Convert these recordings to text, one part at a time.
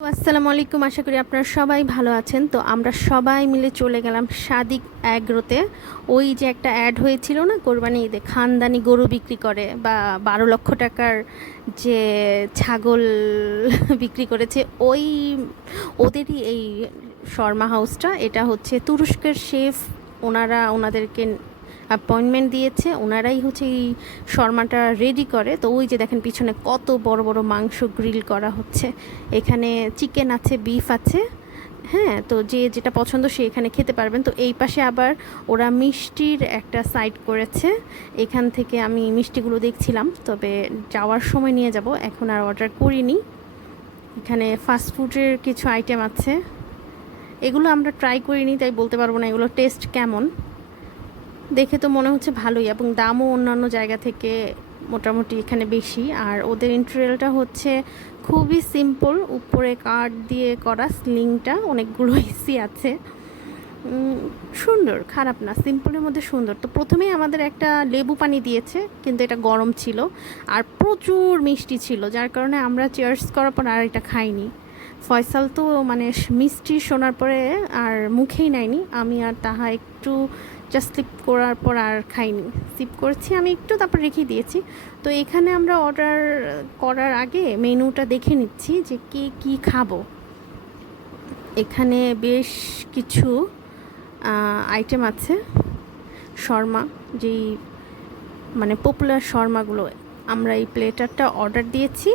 আসসালামু আলাইকুম। আশা করি আপনারা সবাই ভালো আছেন। তো আমরা সবাই মিলে চলে গেলাম সাদিক অ্যাগ্রোতে। ওই যে একটা অ্যাড হয়েছিল না, কোরবানি ঈদে, খানদানি গরু বিক্রি করে বা বারো লক্ষ টাকার যে ছাগল বিক্রি করেছে, ওই ওদেরই এই শর্মা হাউসটা। এটা হচ্ছে তুরস্কের শেফ, ওনারা ওনাদেরকে অ্যাপয়েন্টমেন্ট দিয়েছে, ওনারাই হচ্ছে এই শর্মাটা রেডি করে। তো ওই যে দেখেন পিছনে কত বড় বড় মাংস গ্রিল করা হচ্ছে। এখানে চিকেন আছে বিফ আছে হ্যাঁ? তো যে যেটা পছন্দ সে এখানে খেতে পারবেন। তো এই পাশে আবার ওরা মিষ্টির একটা সাইড করেছে। এখান থেকে আমি মিষ্টিগুলো দেখছিলাম, তবে যাওয়ার সময় নিয়ে যাব। এখন আর অর্ডার করিনি। এখানে ফাস্ট ফুডের কিছু আইটেম আছে। এগুলো আমরা ট্রাই করিনি, তাই বলতে পারব না এগুলো টেস্ট কেমন। দেখে তো মনে হচ্ছে ভালোই এবং দামও অন্যান্য জায়গা থেকে মোটামুটি এখানে বেশি। আর ওদের ইন্টেরিয়ালটা হচ্ছে খুবই সিম্পল, উপরে কাঠ দিয়ে করা স্লিংটা, অনেকগুলো এসি আছে। সুন্দর, খারাপ না, সিম্পলের মধ্যে সুন্দর। তো প্রথমেই আমাদের একটা লেবু পানি দিয়েছে, কিন্তু এটা গরম ছিল। আর প্রচুর মিষ্টি ছিল, যার কারণে আমরা চেয়ার্স করার পর আর এটা খাইনি। ফয়সাল তো মানে মিষ্টি শোনার পরে আর মুখেই নেয়নি। আমি আর তাহা একটু জাস্ট স্লিপ করার পর আর খাইনি। স্লিপ করেছি, আমি একটু তারপর রেখে দিয়েছি। তো এখানে আমরা অর্ডার করার আগে মেনুটা দেখে নিচ্ছি যে কে কী খাব। এখানে বেশ কিছু আইটেম আছে। শর্মা, যেই মানে পপুলার শর্মাগুলো, আমরা এই প্লেটারটা অর্ডার দিয়েছি।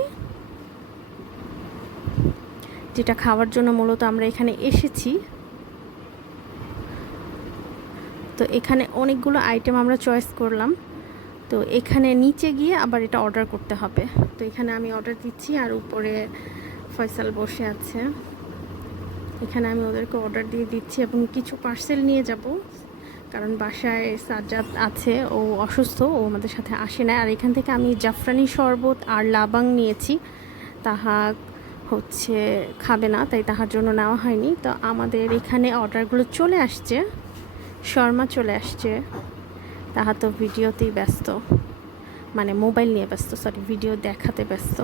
যেটা খাওয়ার জন্য মূলত আমরা এখানে এসেছি। তো এখানে অনেকগুলো আইটেম আমরা চয়েস করলাম। তো এখানে নিচে গিয়ে আবার এটা অর্ডার করতে হবে। তো এখানে আমি অর্ডার দিচ্ছি আর উপরে ফয়সাল বসে আছে। এখানে আমি ওদেরকে অর্ডার দিয়ে দিচ্ছি এবং কিছু পার্সেল নিয়ে যাব। কারণ বাসায় সাজ্জাদ আছে, ও অসুস্থ, ও আমাদের সাথে আসে না আর এখান থেকে আমি জাফরানি শরবত আর লাবাং নিয়েছি। তাহা হচ্ছে খাবে না, তাই তাহার জন্য নেওয়া হয়নি। তো আমাদের এখানে অর্ডারগুলো চলে আসছে। শর্মা চলে আসছে। তাহা তো ভিডিওতেই ব্যস্ত। মানে মোবাইল নিয়ে ব্যস্ত সরি ভিডিও দেখাতে ব্যস্ত।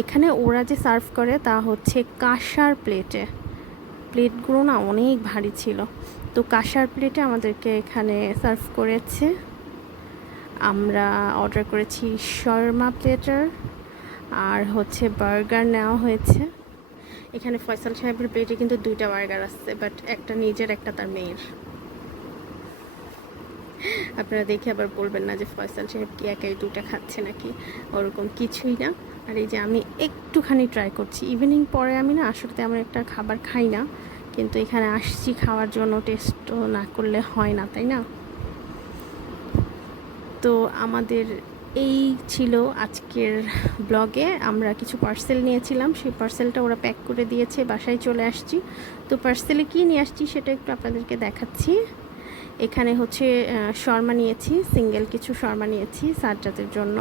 এখানে ওরা যে সার্ভ করে তা হচ্ছে কাঁসার প্লেটে। প্লেটগুলো না অনেক ভারী ছিল। তো কাঁসার প্লেটে আমাদেরকে এখানে সার্ভ করেছে। আমরা অর্ডার করেছি শর্মা প্লেটার। আর হচ্ছে বার্গার নেওয়া হয়েছে। এখানে ফয়সাল সাহেবের প্লেটে কিন্তু দুইটা বার্গার আসছে বাট একটা নিজের, একটা তার মেয়ের। আপনারা দেখে আবার বলবেন না যে ফয়সাল সাহেব কি একাই দুটা খাচ্ছে নাকি? ওরকম কিছুই না। আর এই যে আমি একটুখানি ট্রাই করছি। ইভিনিং পরে আমি না আসলে তেমন একটা খাবার খাই না, কিন্তু এখানে আসছি খাওয়ার জন্য টেস্টও না করলে হয় না, তাই না? তো আমাদের এই ছিল আজকের ব্লগে। আমরা কিছু পার্সেল নিয়েছিলাম, সেই পার্সেলটা ওরা প্যাক করে দিয়েছে, বাসায় চলে আসছি। তো পার্সেলে কী নিয়ে আসছি সেটা একটু আপনাদেরকে দেখাচ্ছি। এখানে হচ্ছে শর্মা নিয়েছি সিঙ্গেল কিছু শর্মা নিয়েছি সাজ্জাদের জন্য।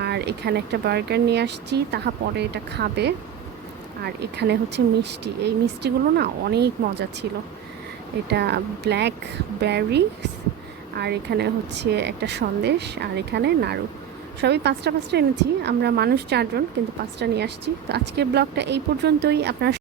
আর এখানে একটা বার্গার নিয়ে আসছি, তাহা পরে এটা খাবে। আর এখানে হচ্ছে মিষ্টি। এই মিষ্টিগুলো না অনেক মজা ছিল। এটা ব্ল্যাক ব্যারিস আর এখানে হচ্ছে একটা সন্দেশ আর এখানে নাড়ু। সবই পাঁচটা পাঁচটা এনেছি, আমরা মানুষ চারজন, কিন্তু পাঁচটা নিয়ে আসছি। তো আজকের ব্লগটা এই পর্যন্তই, আপনার